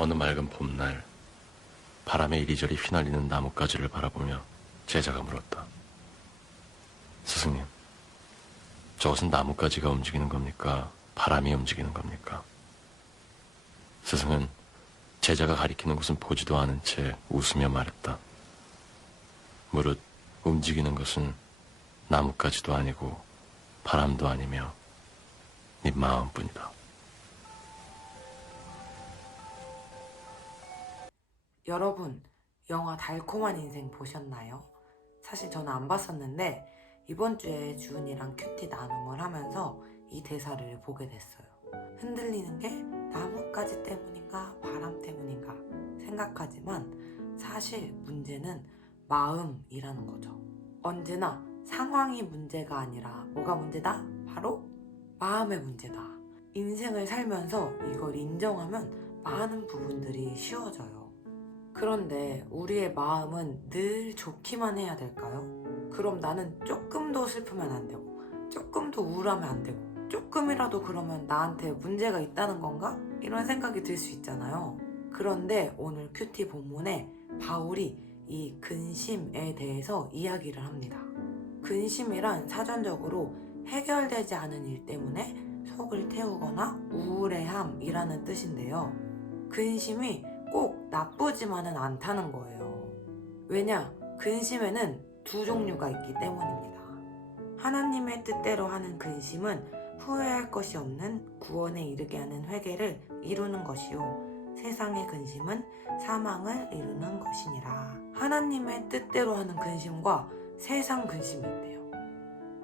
어느 맑은 봄날 바람에 이리저리 휘날리는 나뭇가지를 바라보며 제자가 물었다. 스승님, 저것은 나뭇가지가 움직이는 겁니까? 바람이 움직이는 겁니까? 스승은 제자가 가리키는 곳은 보지도 않은 채 웃으며 말했다. 무릇 움직이는 것은 나뭇가지도 아니고 바람도 아니며 네 마음뿐이다. 여러분, 영화 달콤한 인생 보셨나요? 사실 저는 안 봤었는데 이번 주에 주은이랑 큐티 나눔을 하면서 이 대사를 보게 됐어요. 흔들리는 게 나뭇가지 때문인가 바람 때문인가 생각하지만 사실 문제는 마음이라는 거죠. 언제나 상황이 문제가 아니라 뭐가 문제다? 바로 마음의 문제다. 인생을 살면서 이걸 인정하면 많은 부분들이 쉬워져요. 그런데 우리의 마음은 늘 좋기만 해야 될까요? 그럼 나는 조금도 슬프면 안 되고 조금도 우울하면 안 되고 조금이라도 그러면 나한테 문제가 있다는 건가? 이런 생각이 들 수 있잖아요. 그런데 오늘 큐티 본문에 바울이 이 근심에 대해서 이야기를 합니다. 근심이란 사전적으로 해결되지 않은 일 때문에 속을 태우거나 우울해함이라는 뜻인데요. 근심이 꼭 나쁘지만은 않다는 거예요. 왜냐? 근심에는 두 종류가 있기 때문입니다. 하나님의 뜻대로 하는 근심은 후회할 것이 없는 구원에 이르게 하는 회개를 이루는 것이요. 세상의 근심은 사망을 이루는 것이니라. 하나님의 뜻대로 하는 근심과 세상 근심이 있대요.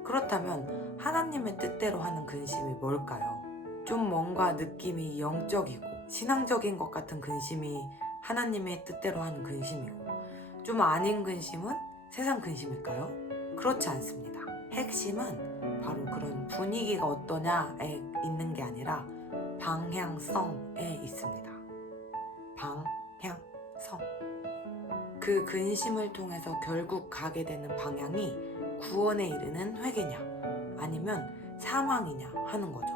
그렇다면 하나님의 뜻대로 하는 근심이 뭘까요? 좀 뭔가 느낌이 영적이고 신앙적인 것 같은 근심이 하나님의 뜻대로 하는 근심이고 좀 아닌 근심은 세상 근심일까요? 그렇지 않습니다. 핵심은 바로 그런 분위기가 어떠냐에 있는 게 아니라 방향성에 있습니다. 방향성. 그 근심을 통해서 결국 가게 되는 방향이 구원에 이르는 회개냐 아니면 사망이냐 하는 거죠.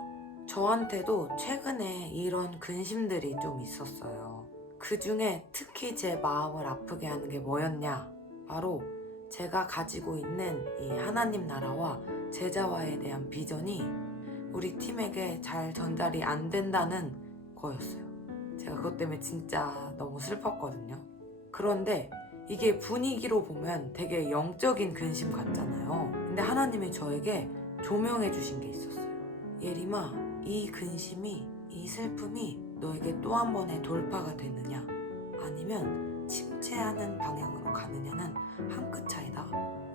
저한테도 최근에 이런 근심들이 좀 있었어요. 그 중에 특히 제 마음을 아프게 하는 게 뭐였냐? 바로 제가 가지고 있는 이 하나님 나라와 제자와에 대한 비전이 우리 팀에게 잘 전달이 안 된다는 거였어요. 제가 그것 때문에 진짜 너무 슬펐거든요. 그런데 이게 분위기로 보면 되게 영적인 근심 같잖아요. 근데 하나님이 저에게 조명해 주신 게 있었어요. 예림아, 이 근심이, 이 슬픔이 너에게 또 한 번의 돌파가 되느냐 아니면 침체하는 방향으로 가느냐는 한 끗 차이다.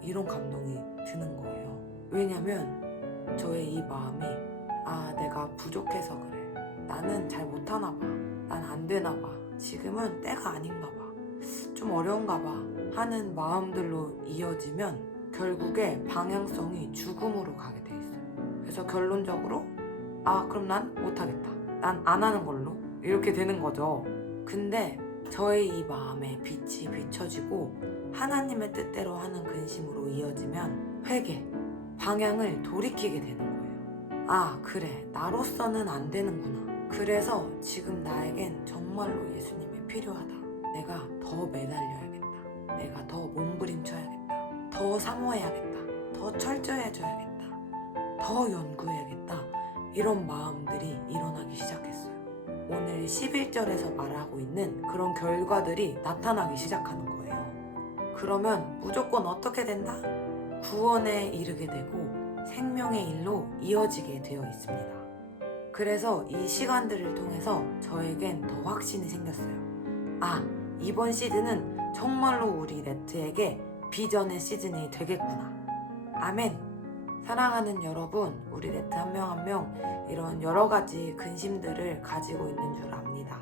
이런 감동이 드는 거예요. 왜냐면 저의 이 마음이 내가 부족해서 그래. 나는 잘 못하나 봐. 난 안 되나 봐. 지금은 때가 아닌가 봐. 좀 어려운가 봐 하는 마음들로 이어지면 결국에 방향성이 죽음으로 가게 돼 있어요. 그래서 결론적으로 그럼 난 못하겠다. 난 안 하는 걸로 이렇게 되는 거죠. 근데 저의 이 마음에 빛이 비춰지고 하나님의 뜻대로 하는 근심으로 이어지면 회개, 방향을 돌이키게 되는 거예요. 그래, 나로서는 안 되는구나. 그래서 지금 나에겐 정말로 예수님이 필요하다. 내가 더 매달려야겠다. 내가 더 몸부림쳐야겠다. 더 사모해야겠다. 더 철저해져야겠다. 더 연구해야겠다. 이런 마음들이 일어나기 시작했어요. 오늘 11절에서 말하고 있는 그런 결과들이 나타나기 시작하는 거예요. 그러면 무조건 어떻게 된다? 구원에 이르게 되고 생명의 일로 이어지게 되어 있습니다. 그래서 이 시간들을 통해서 저에겐 더 확신이 생겼어요. 이번 시즌은 정말로 우리 레트에게 비전의 시즌이 되겠구나. 아멘. 사랑하는 여러분, 우리 레트 한 명 한 명 이런 여러 가지 근심들을 가지고 있는 줄 압니다.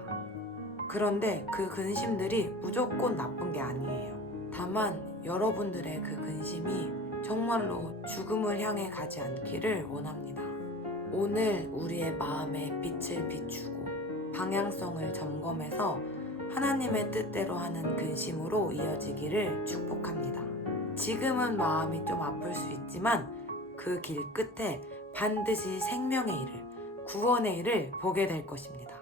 그런데 그 근심들이 무조건 나쁜 게 아니에요. 다만 여러분들의 그 근심이 정말로 죽음을 향해 가지 않기를 원합니다. 오늘 우리의 마음에 빛을 비추고 방향성을 점검해서 하나님의 뜻대로 하는 근심으로 이어지기를 축복합니다. 지금은 마음이 좀 아플 수 있지만 그 길 끝에 반드시 생명의 일을, 구원의 일을 보게 될 것입니다.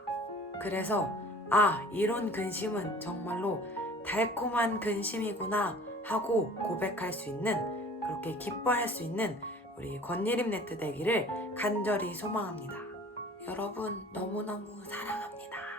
그래서 아, 이런 근심은 정말로 달콤한 근심이구나 하고 고백할 수 있는, 그렇게 기뻐할 수 있는 우리 권예림 네트 되기를 간절히 소망합니다. 여러분 너무너무 사랑합니다.